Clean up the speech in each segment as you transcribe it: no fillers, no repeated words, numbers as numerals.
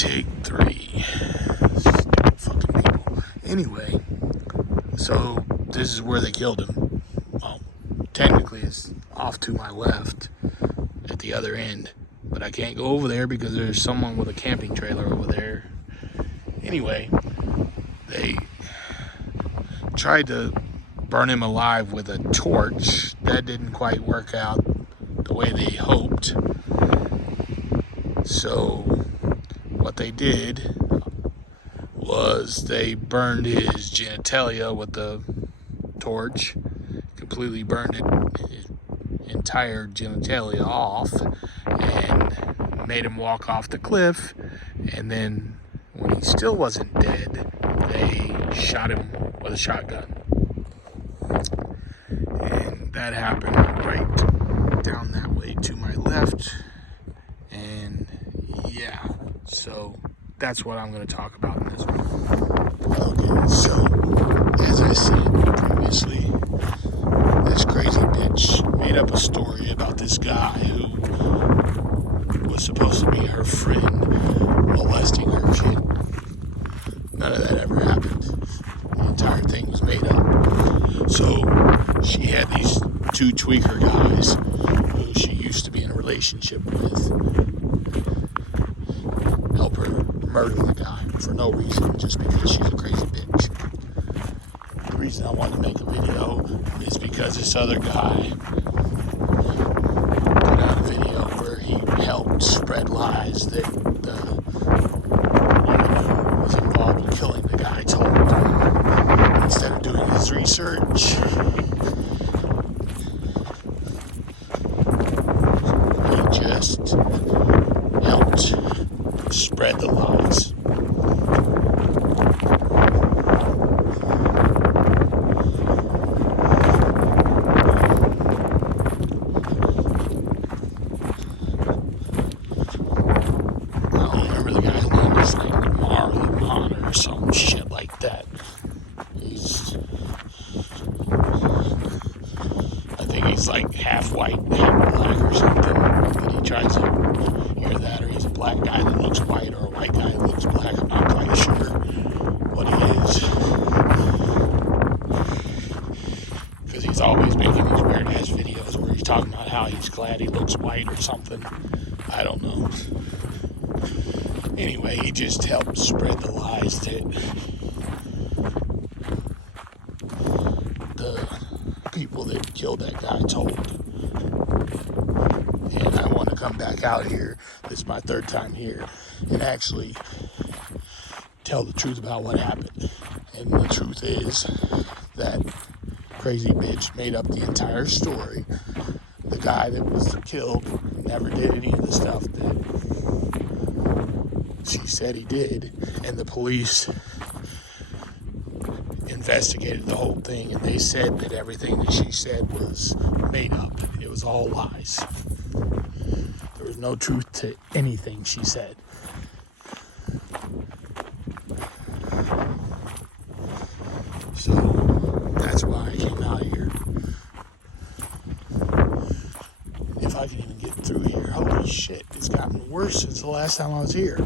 Take 3. Stupid fucking people. Anyway, so this is where they killed him. Well, technically it's off to my left at the other end, but I can't go over there because there's someone with a camping trailer over there. Anyway, they tried to burn him alive with a torch. That didn't quite work out the way they hoped. So what they did was they burned his genitalia with the torch, completely burned his entire genitalia off, and made him walk off the cliff. And then when he still wasn't dead, they shot him with a shotgun. And that happened right down that way to my left. And yeah, so that's what I'm going to talk about in this one. Okay, so as I said previously, this crazy bitch made up a story about this guy who was supposed to be her friend molesting her kid. None of that ever happened. The entire thing was made up. So she had these 2 tweaker guys who she used to be in a relationship with help her murder the guy for no reason, just because she's a crazy bitch. The reason I wanted to make a video is because this other guy put out a video where he helped spread lies that the woman who was involved in killing the guy told. Instead of doing his research, he just helped spread the lies. I don't remember the guy's name. It's like Lamar or some shit like that. I think he's like half white, half black or something. But he tries to hear that, or he's a black guy that looks white, or a white guy that looks black. I'm not quite sure what he is, because he's always making these weird ass videos where he's talking about how he's glad he looks white or something. I don't know. Anyway, he just helped spread the lies that the people that killed that guy told. And I want to come back out here, this is my 3rd time here, and actually tell the truth about what happened. And the truth is that crazy bitch made up the entire story. The guy that was killed never did any of the stuff that she said he did, and the police investigated the whole thing, and they said that everything that she said was made up. It was all lies. There was no truth to anything she said. So that's why I came out here. If I can even get through here. Holy shit, it's gotten worse since the last time I was here.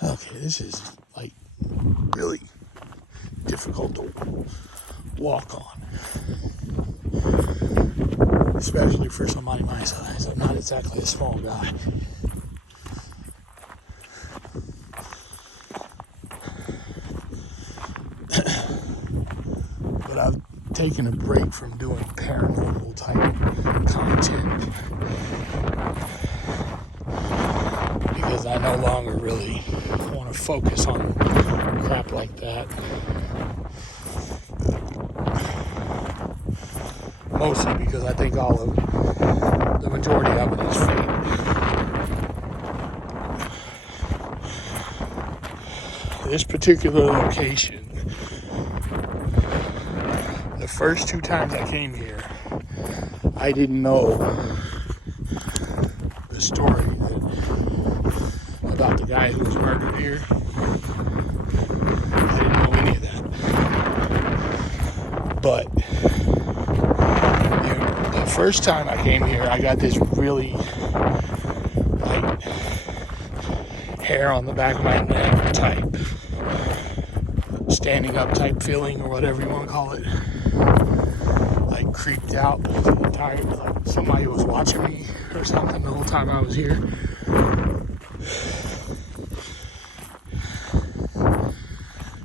Okay, this is like really difficult to walk on, especially for somebody my size. I'm not exactly a small guy. But I've taken a break from doing paranormal type content because I no longer really want to focus on crap like that. Mostly because I think the majority of it is fake. This particular location, the first 2 times I came here, I didn't know the story about the guy who was murdered here. But the first time I came here, I got this really like hair on the back of my neck type, standing up type feeling, or whatever you want to call it. Like creeped out the entire, like somebody was watching me or something the whole time I was here.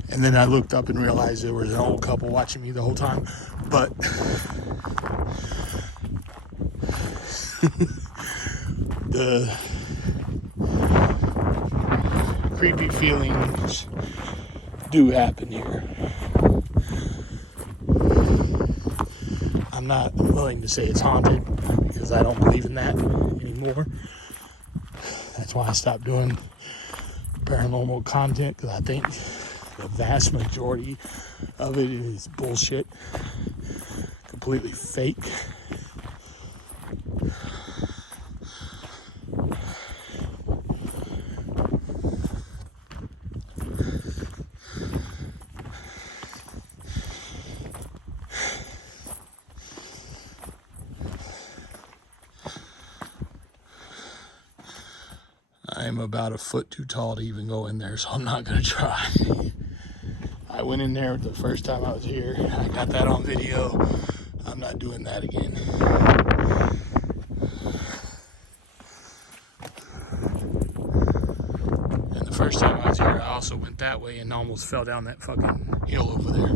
And then I looked up and realized there was an old couple watching me the whole time. But the creepy feelings do happen here. I'm not willing to say it's haunted because I don't believe in that anymore. That's why I stopped doing paranormal content, because I think the vast majority of it is bullshit, completely fake. I'm about a foot too tall to even go in there, so I'm not going to try. I went in there the first time I was here. I got that on video. I'm not doing that again. And the first time I was here, I also went that way and almost fell down that fucking hill over there.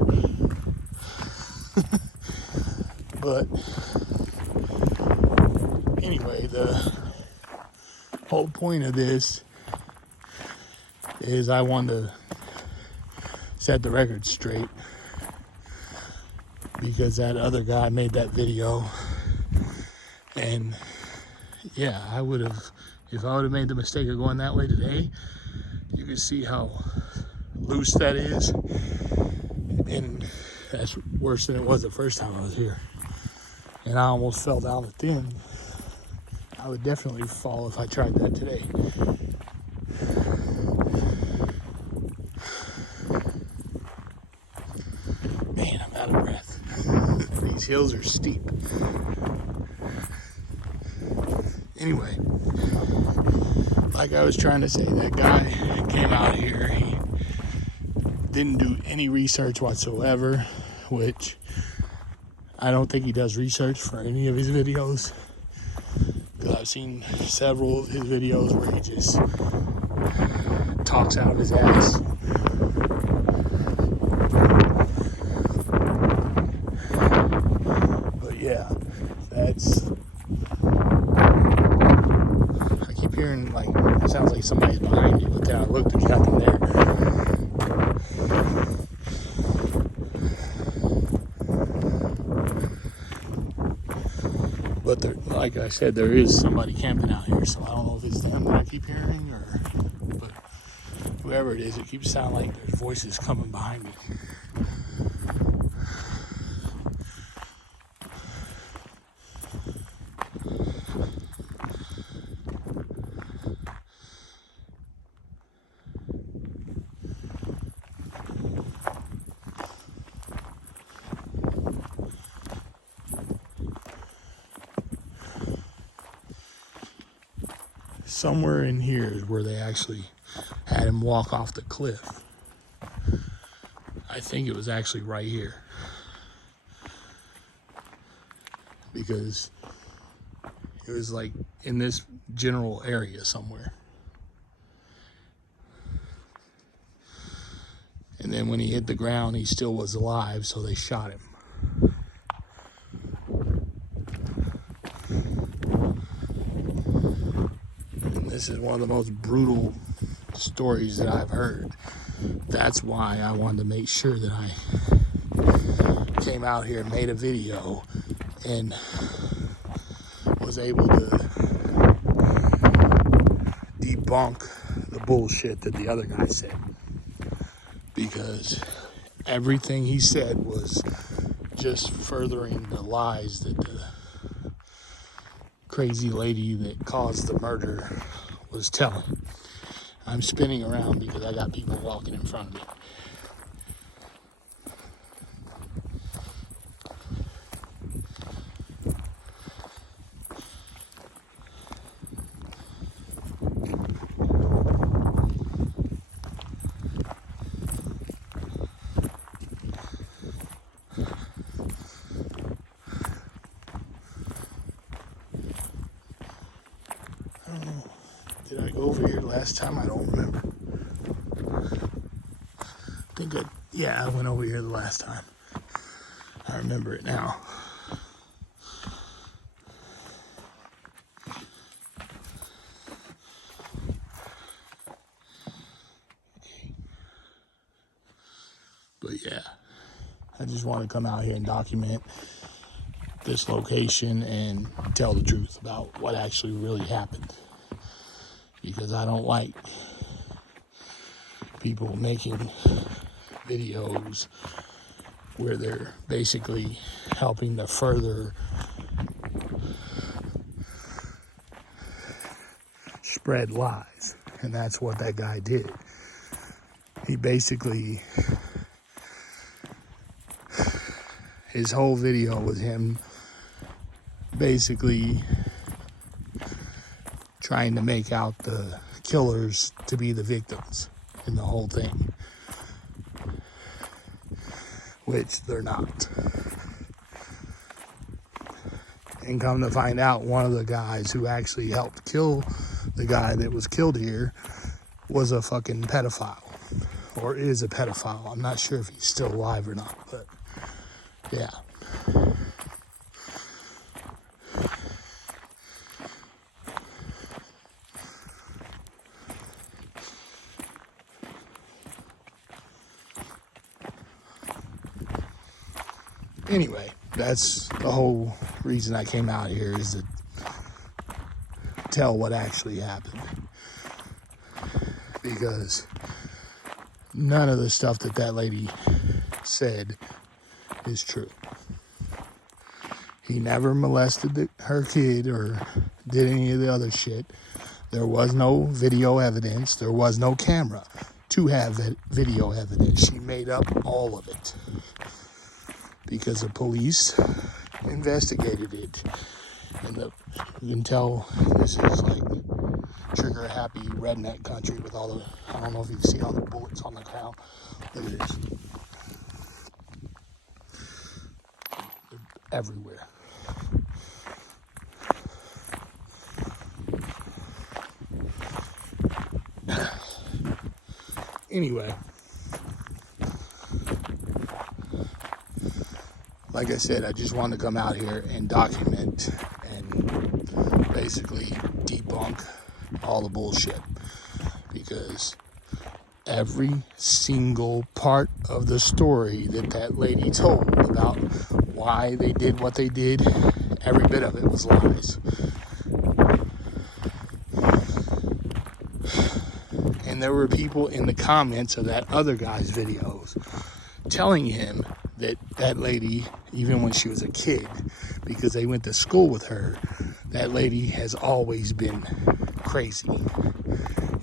But anyway, the whole point of this is I wanted to set the record straight, because that other guy made that video, and yeah, I would have, if I would have made the mistake of going that way today, you can see how loose that is, and that's worse than it was the first time I was here. And I almost fell down at the end. I would definitely fall if I tried that today. Man, I'm out of breath. These hills are steep. Anyway, like I was trying to say, that guy came out here. He didn't do any research whatsoever, which I don't think he does research for any of his videos. Because I've seen several of his videos where he just talks out of his ass. But yeah, that's... I keep hearing, like, it sounds like somebody's behind me, but then I looked, there's nothing there. But there, like I said, there is somebody camping out here, so I don't know if it's them that I keep hearing, or but whoever it is, it keeps sounding like there's voices coming behind me. Somewhere in here is where they actually had him walk off the cliff. I think it was actually right here, because it was like in this general area somewhere. And then when he hit the ground, he still was alive, so they shot him. This is one of the most brutal stories that I've heard. That's why I wanted to make sure that I came out here and made a video and was able to debunk the bullshit that the other guy said. Because everything he said was just furthering the lies that the crazy lady that caused the murder was telling. I'm spinning around because I got people walking in front of me. last time? I don't remember. Yeah, I went over here the last time. I remember it now. But yeah, I just want to come out here and document this location and tell the truth about what actually really happened. Because I don't like people making videos where they're basically helping to further spread lies. And that's what that guy did. He basically, his whole video was him basically trying to make out the killers to be the victims in the whole thing, which they're not. And come to find out, one of the guys who actually helped kill the guy that was killed here was a fucking pedophile, or is a pedophile. I'm not sure if he's still alive or not, but yeah. Anyway, that's the whole reason I came out here, is to tell what actually happened. Because none of the stuff that lady said is true. He never molested her kid or did any of the other shit. There was no video evidence. There was no camera to have video evidence. She made up all of it because the police investigated it. And you can tell this is like trigger happy redneck country with all the, I don't know if you see all the bullets on the ground. Look at this. They're everywhere. Anyway, like I said, I just wanted to come out here and document and basically debunk all the bullshit, because every single part of the story that lady told about why they did what they did, every bit of it was lies. And there were people in the comments of that other guy's videos telling him that lady, even when she was a kid, because they went to school with her, that lady has always been crazy,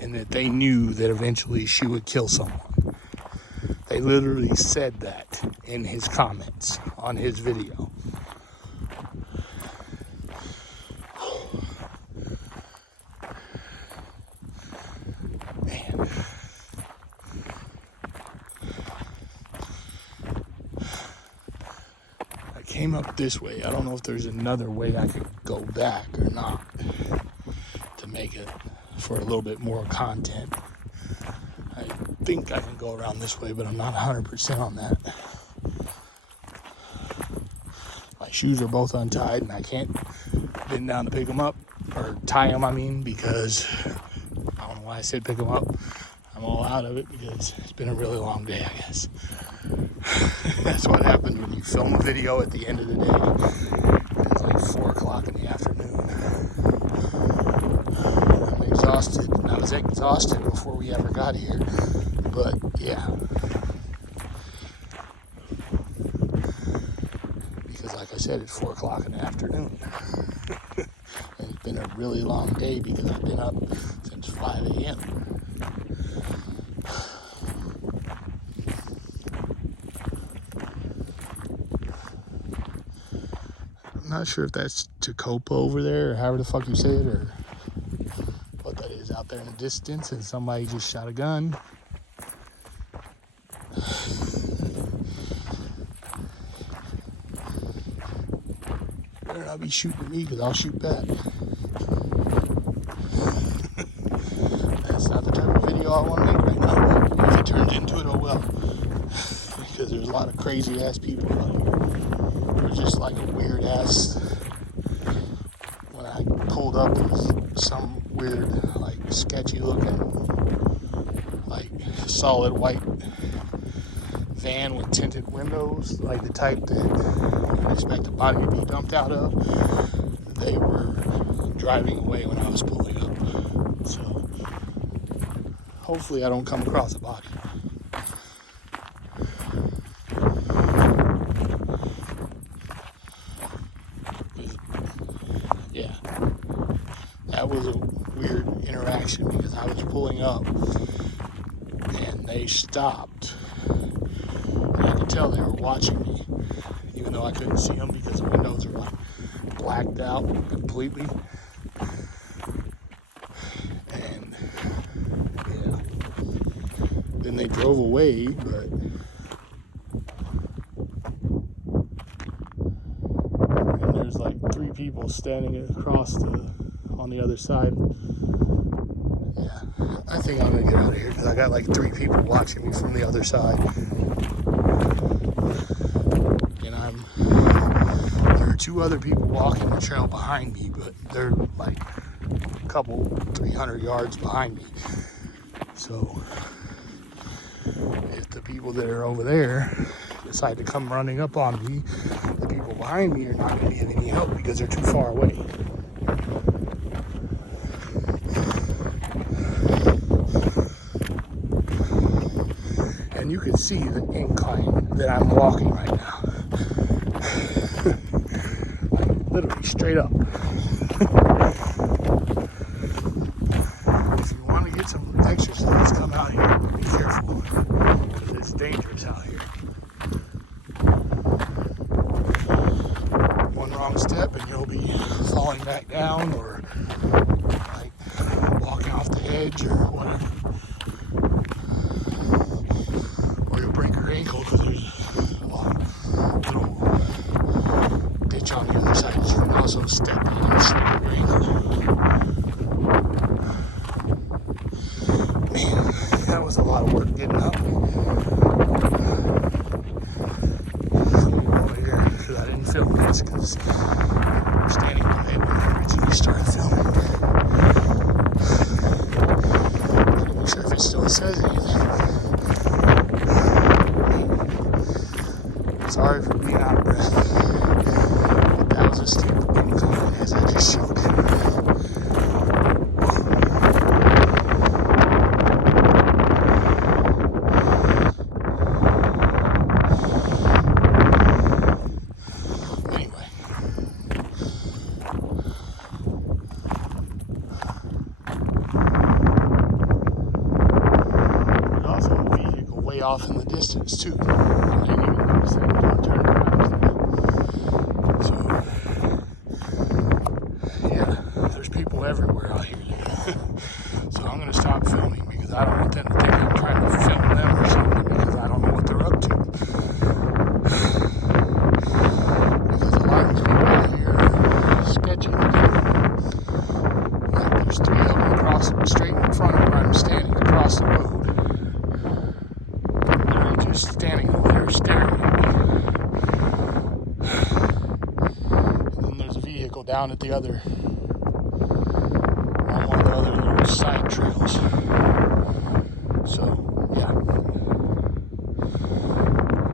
and that they knew that eventually she would kill someone. They literally said that in his comments on his video. Man. I came up this way. I don't know if there's another way I could go back or not to make it for a little bit more content. I think I can go around this way, but I'm not 100% on that. My shoes are both untied, and I can't bend down to pick them up, or tie them, I mean, because I don't know why I said pick them up. I'm all out of it because it's been a really long day, I guess. That's what happens when you film a video at the end of the day. It's like 4 o'clock in the afternoon. I'm exhausted, and I was exhausted before we ever got here, but yeah. Because like I said, it's 4 o'clock in the afternoon. And it's been a really long day because I've been up since 5 a.m. I'm not sure if that's Tacopa over there, or however the fuck you say it, or what that is out there in the distance, and somebody just shot a gun. Better not be shooting at me, because I'll shoot back. That's all I want to make right now. If it turns into it, oh well. Because there's a lot of crazy ass people out here. There's just like a weird ass. When I pulled up, there was some weird, like sketchy looking, like solid white van with tinted windows, like the type that I expect a body to be dumped out of. They were driving away when I was pulling up. So hopefully I don't come across a body. Yeah, that was a weird interaction because I was pulling up and they stopped. And I could tell they were watching me, even though I couldn't see them because the windows were like blacked out completely. And yeah, then they drove away, but and there's like 3 people standing across on the other side. Yeah, I think I'm gonna get out of here because I got like 3 people watching me from the other side. And there are 2 other people walking the trail behind me, but they're like a couple 300 yards behind me. So if the people that are over there decide to come running up on me, the people behind me are not going to get any help because they're too far away. And you can see the incline that I'm walking right now. Like literally straight up. If you want to get some exercise, come out here, but be careful because it's dangerous out here. One wrong step and you'll be falling back down or like walking off the edge or whatever. Or you'll break your ankle because there's a little ditch on the other side that you can also step on and snap your ankle. Man, that was a lot of work getting up. Over here because I didn't film this because I'm standing by it when I originally started filming. I'm not sure if it still says anything. Sorry for being out of breath. But that was a steep incline as I just showed it. Anyway. There's also a vehicle way off in the distance too. I didn't even notice that until I turned around. So, yeah, there's people everywhere out here. So I'm going to stop filming because I don't want them to think I'm trying to film them or something because I don't know what they're up to. Because a lot of these people out here are sketchy looking. Like there's 3 of them across straight in front of where I'm standing across the road. They're just standing over there staring at me. And then there's a vehicle down at the other, on one of the other little side trails. So, yeah.